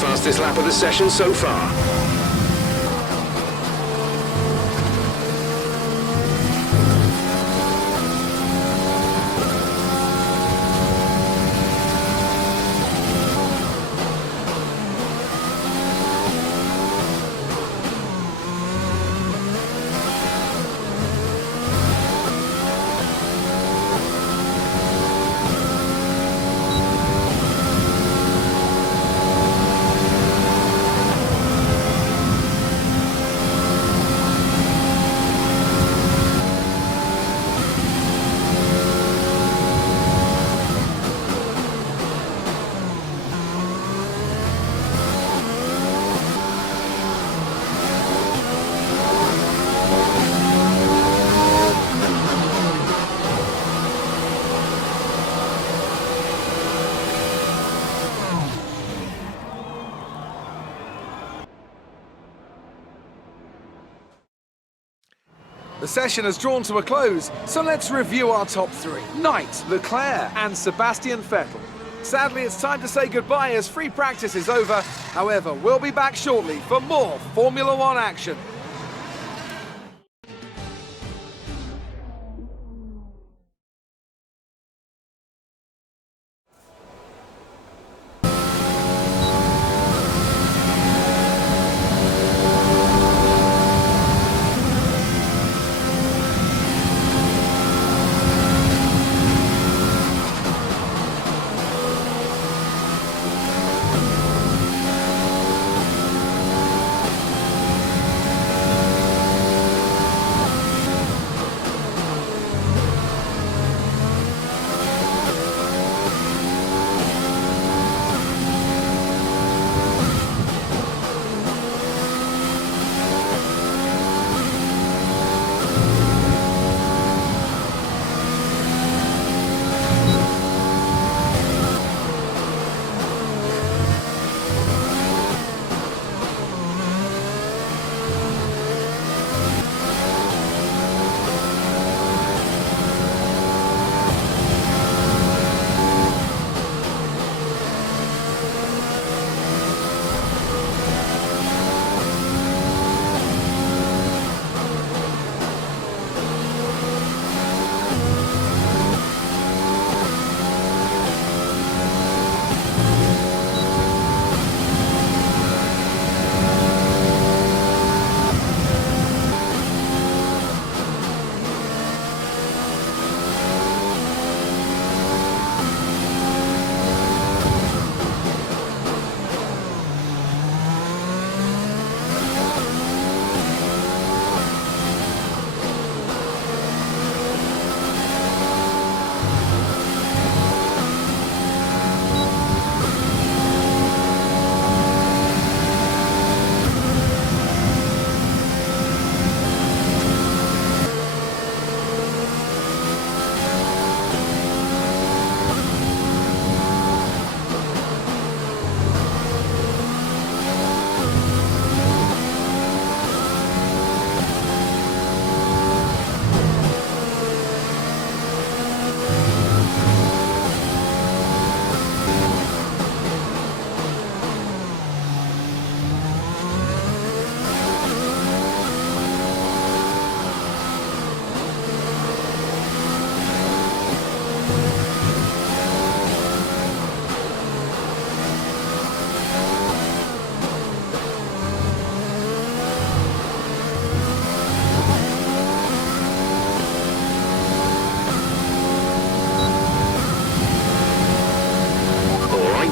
fastest lap of the session so far. The session has drawn to a close, so let's review our top three. Knight, Leclerc and Sebastian Vettel. Sadly, it's time to say goodbye as free practice is over. However, we'll be back shortly for more Formula One action.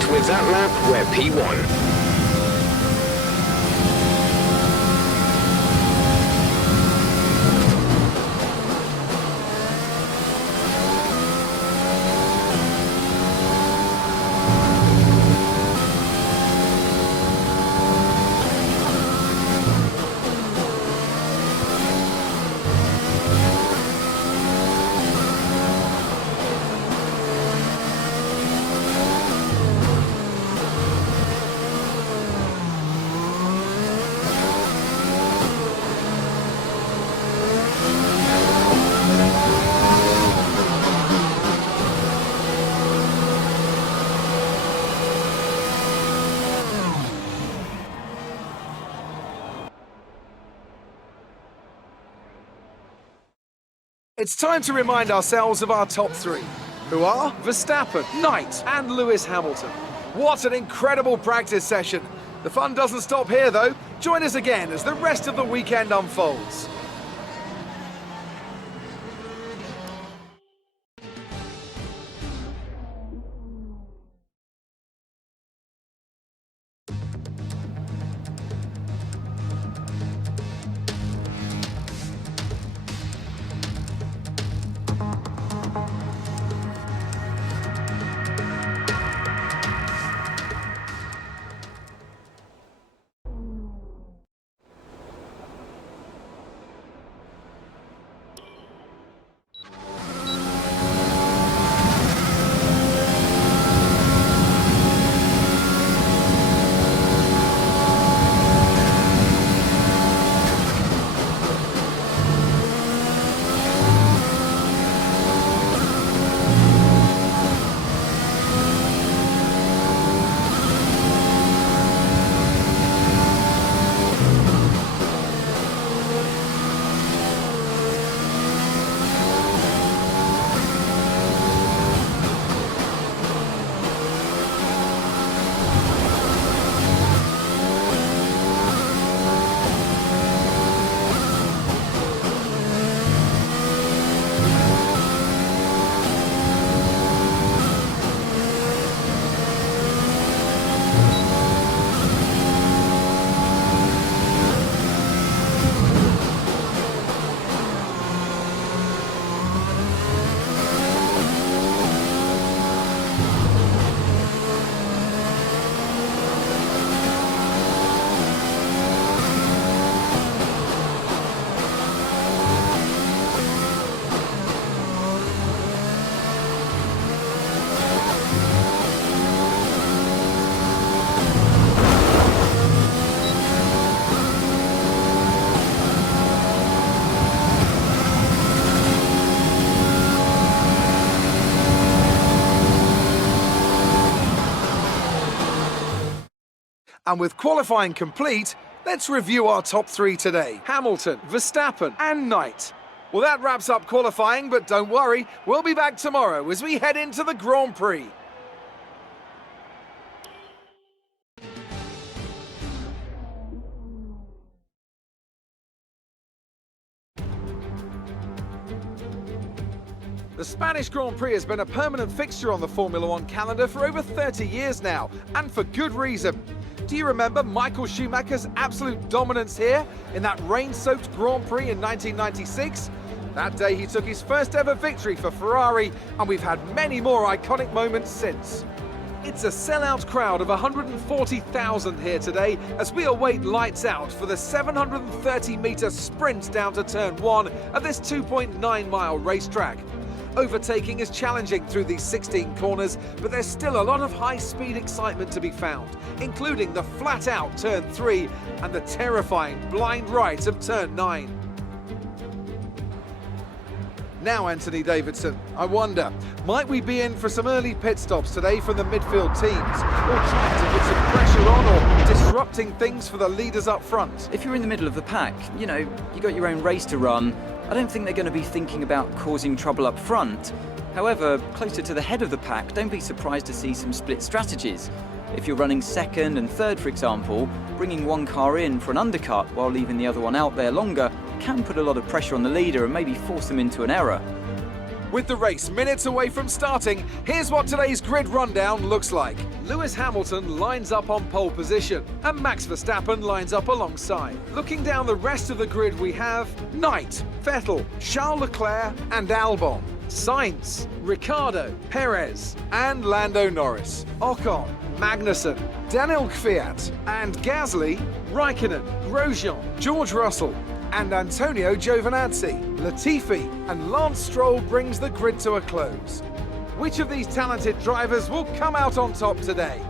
With that lap, we're P1. it's time to remind ourselves of our top three, who are Verstappen, Knight, and Lewis Hamilton. What an incredible practice session. The fun doesn't stop here, though. Join us again as the rest of the weekend unfolds. And with qualifying complete, let's review our top three today. Hamilton, Verstappen, and Knight. Well, that wraps up qualifying, but don't worry, we'll be back tomorrow as we head into the Grand Prix. The Spanish Grand Prix has been a permanent fixture on the Formula One calendar for over 30 years now, and for good reason. Do you remember Michael Schumacher's absolute dominance here in that rain-soaked Grand Prix in 1996? That day he took his first ever victory for Ferrari, and we've had many more iconic moments since. It's a sellout crowd of 140,000 here today as we await lights out for the 730-metre sprint down to turn 1 of this 2.9-mile racetrack. Overtaking is challenging through these 16 corners, but there's still a lot of high-speed excitement to be found, including the flat-out turn 3 and the terrifying blind right of turn 9. Now, Anthony Davidson, I wonder, might we be in for some early pit stops today from the midfield teams, or trying to put some pressure on or disrupting things for the leaders up front? If you're in the middle of the pack, you got your own race to run. I don't think they're going to be thinking about causing trouble up front. However, closer to the head of the pack, don't be surprised to see some split strategies. If you're running second and third, for example, bringing one car in for an undercut while leaving the other one out there longer can put a lot of pressure on the leader and maybe force them into an error. With the race minutes away from starting, here's what today's grid rundown looks like. Lewis Hamilton lines up on pole position, and Max Verstappen lines up alongside. Looking down the rest of the grid, we have Knight, Vettel, Charles Leclerc, and Albon. Sainz, Ricciardo, Perez, and Lando Norris. Ocon, Magnussen, Daniel Kvyat, and Gasly, Raikkonen, Grosjean, George Russell, and Antonio Giovinazzi. Latifi and Lance Stroll brings the grid to a close. Which of these talented drivers will come out on top today?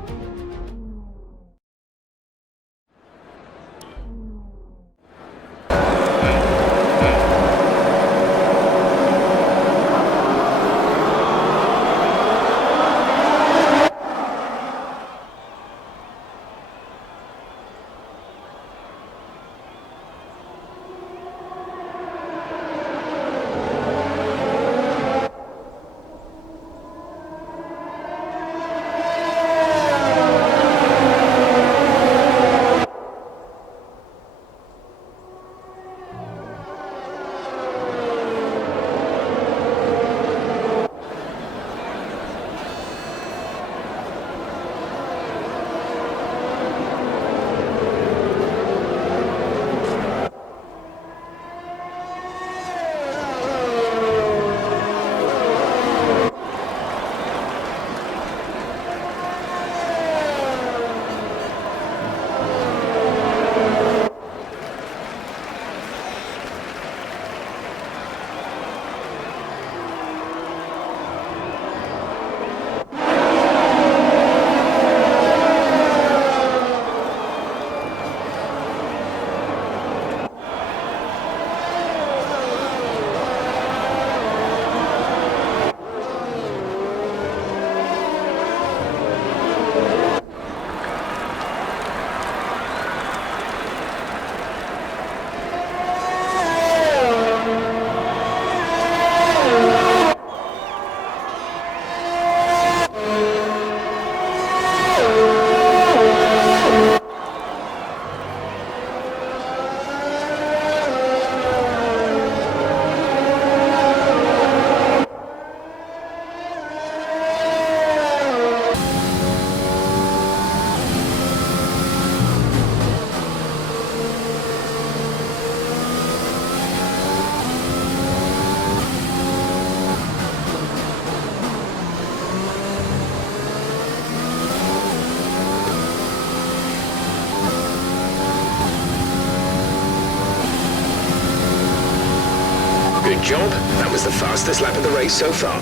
job. That was the fastest lap of the race so far.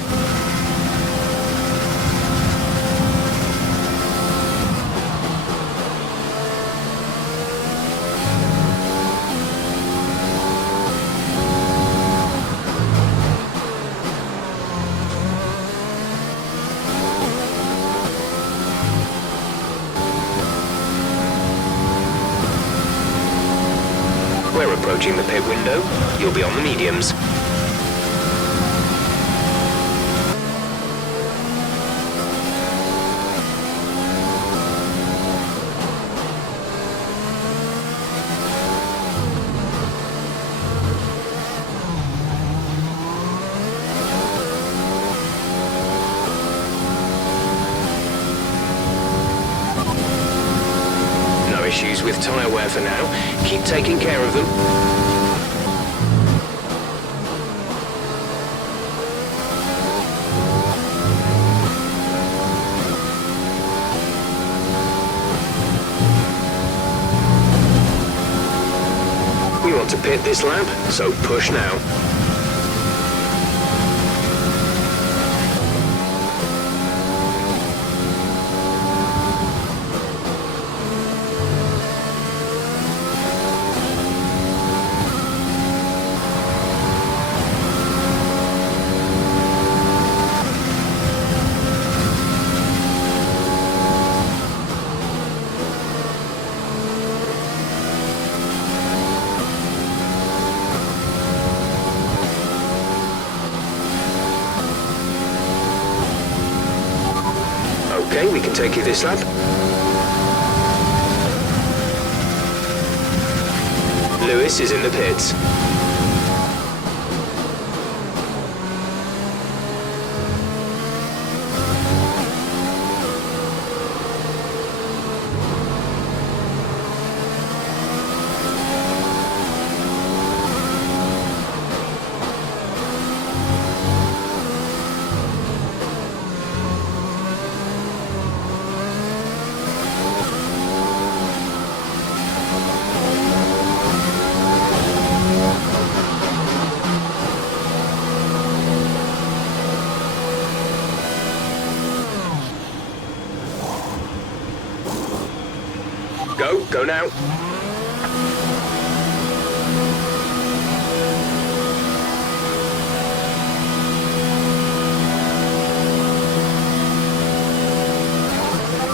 We're approaching the pit window. You'll be on the mediums. No issues with tyre wear for now. Keep taking care of them. We want to pit this lap, so push now. Okay, we can take you this lap. Lewis is in the pits. Go now.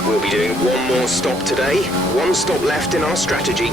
We'll be doing one more stop today. One stop left in our strategy.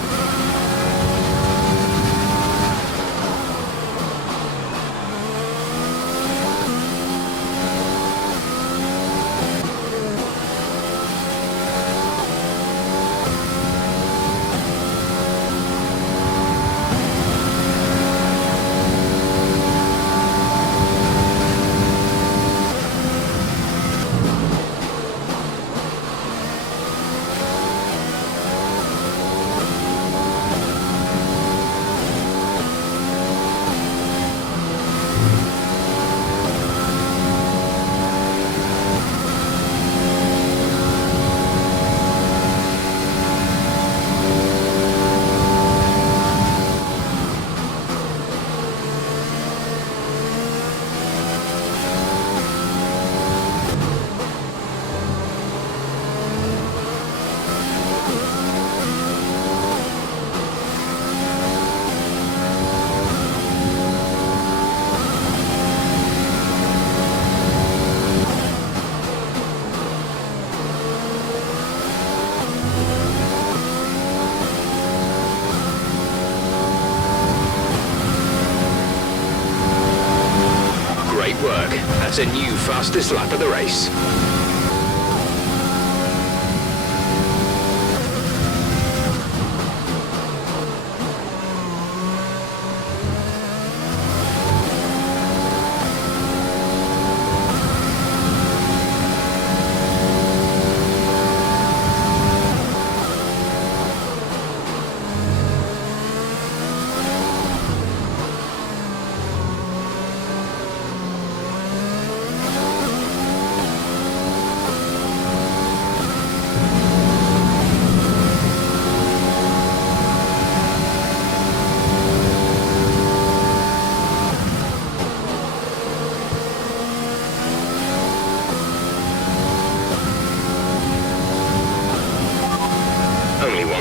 Great work. That's a new fastest lap of the race.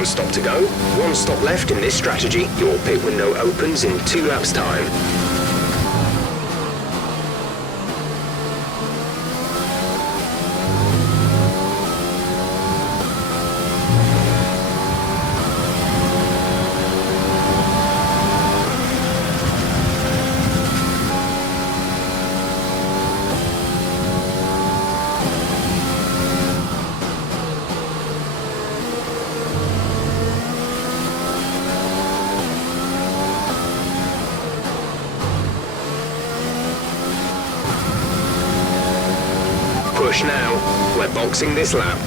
One stop to go, one stop left in this strategy. Your pit window opens in 2 laps' time. Push now. We're boxing this lap.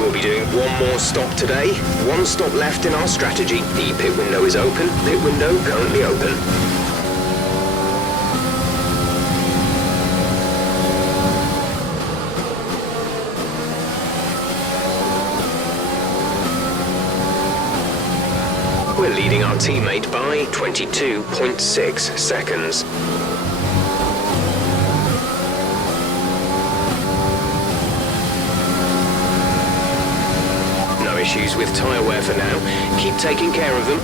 We'll be doing one more stop today. One stop left in our strategy. The pit window is open. Pit window currently open. We're leading our teammate by 22.6 seconds. No issues with tyre wear for now. Keep taking care of them.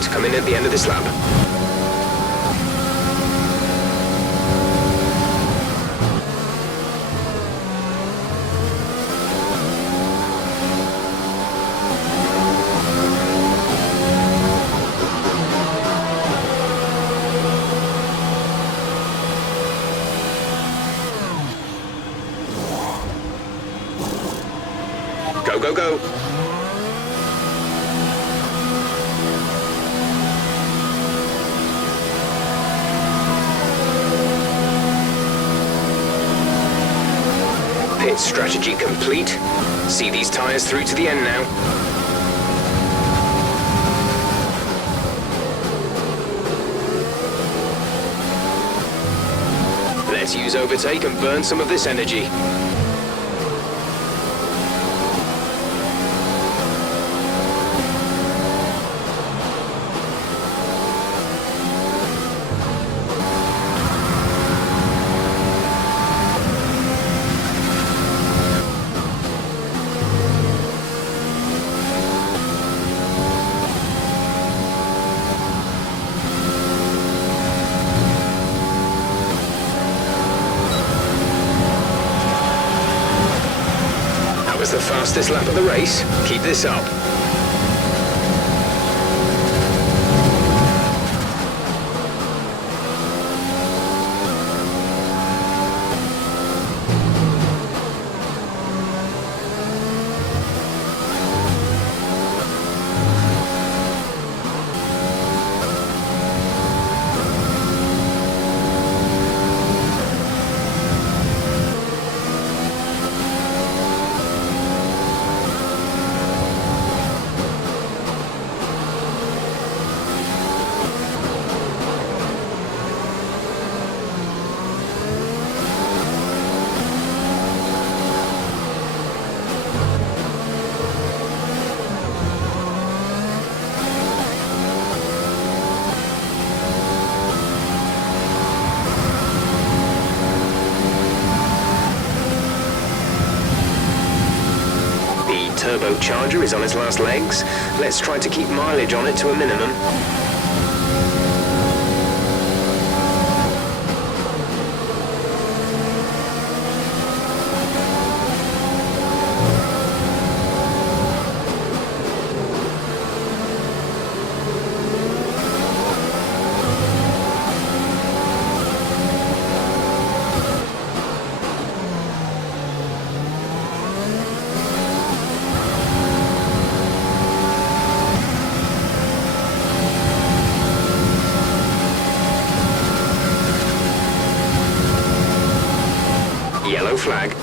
Come in at the end of this lap. Go, go, go. Pit strategy complete. See these tyres through to the end now. Let's use overtake and burn some of this energy. Was the fastest lap of the race. Keep this up. Turbocharger is on its last legs. Let's try to keep mileage on it to a minimum. flag.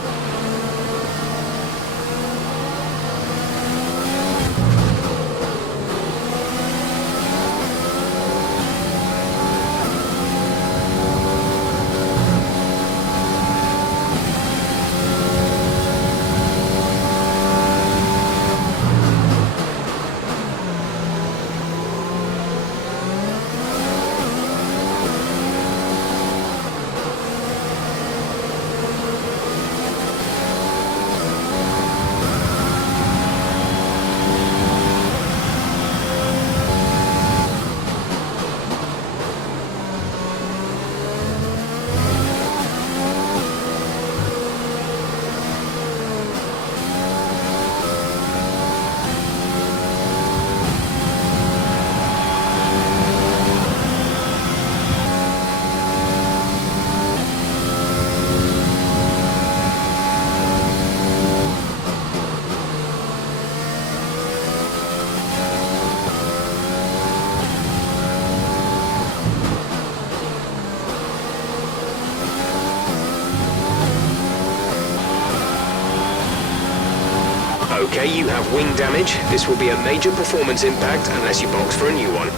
Okay, you have wing damage. This will be a major performance impact unless you box for a new one.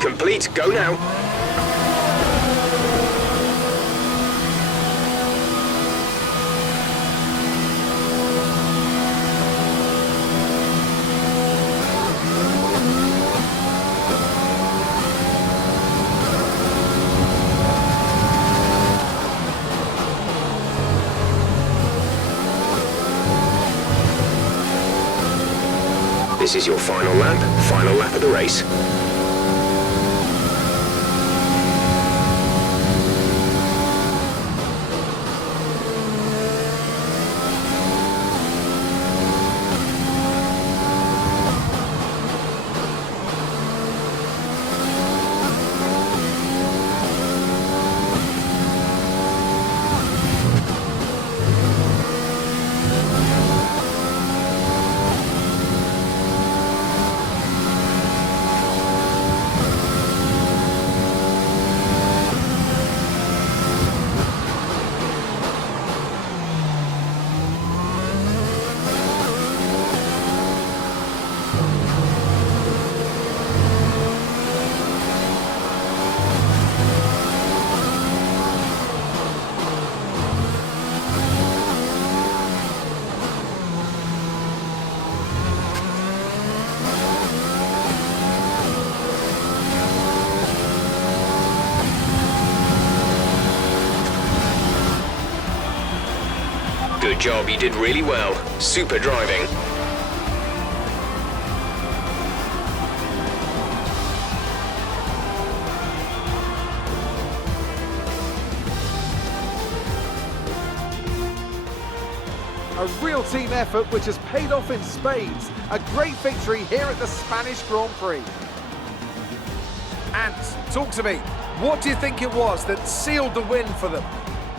Complete, go now. This is your final lap of the race. Good job, you did really well. Super driving. A real team effort which has paid off in spades. A great victory here at the Spanish Grand Prix. Ant, talk to me. What do you think it was that sealed the win for them?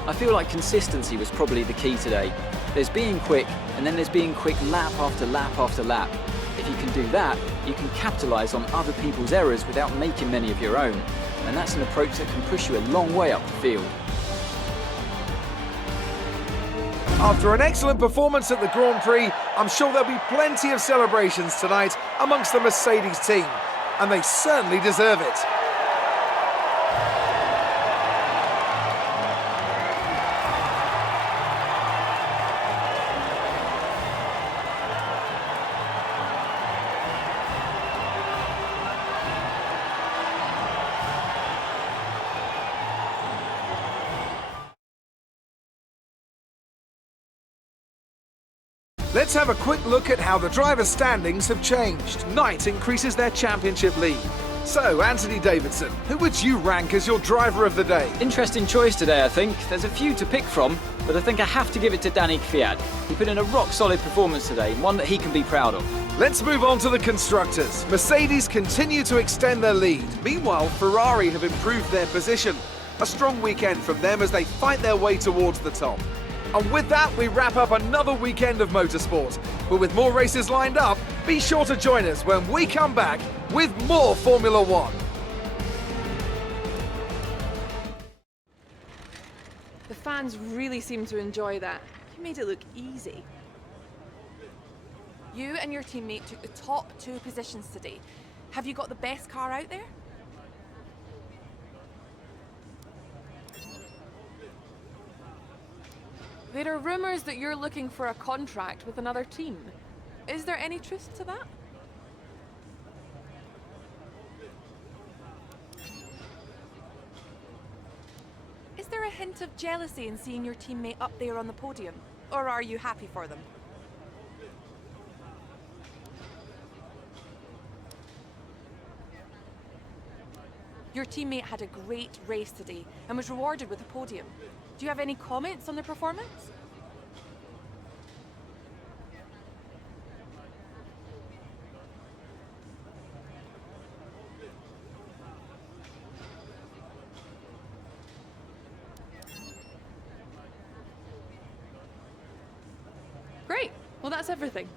I feel like consistency was probably the key today. There's being quick, and then there's being quick lap after lap after lap. If you can do that, you can capitalise on other people's errors without making many of your own. And that's an approach that can push you a long way up the field. After an excellent performance at the Grand Prix, I'm sure there'll be plenty of celebrations tonight amongst the Mercedes team. And they certainly deserve it. Let's have a quick look at how the driver standings have changed. Knight increases their championship lead. So, Anthony Davidson, who would you rank as your driver of the day? Interesting choice today, I think. There's a few to pick from, but I think I have to give it to Danny Kvyat. He put in a rock-solid performance today, one that he can be proud of. Let's move on to the constructors. Mercedes continue to extend their lead. Meanwhile, Ferrari have improved their position. A strong weekend from them as they fight their way towards the top. And with that, we wrap up another weekend of motorsport. But with more races lined up, be sure to join us when we come back with more Formula One. The fans really seem to enjoy that. You made it look easy. You and your teammate took the top 2 positions today. Have you got the best car out there? There are rumours that you're looking for a contract with another team. Is there any truth to that? Is there a hint of jealousy in seeing your teammate up there on the podium? Or are you happy for them? Your teammate had a great race today and was rewarded with a podium. Do you have any comments on their performance? Great. Well, that's everything.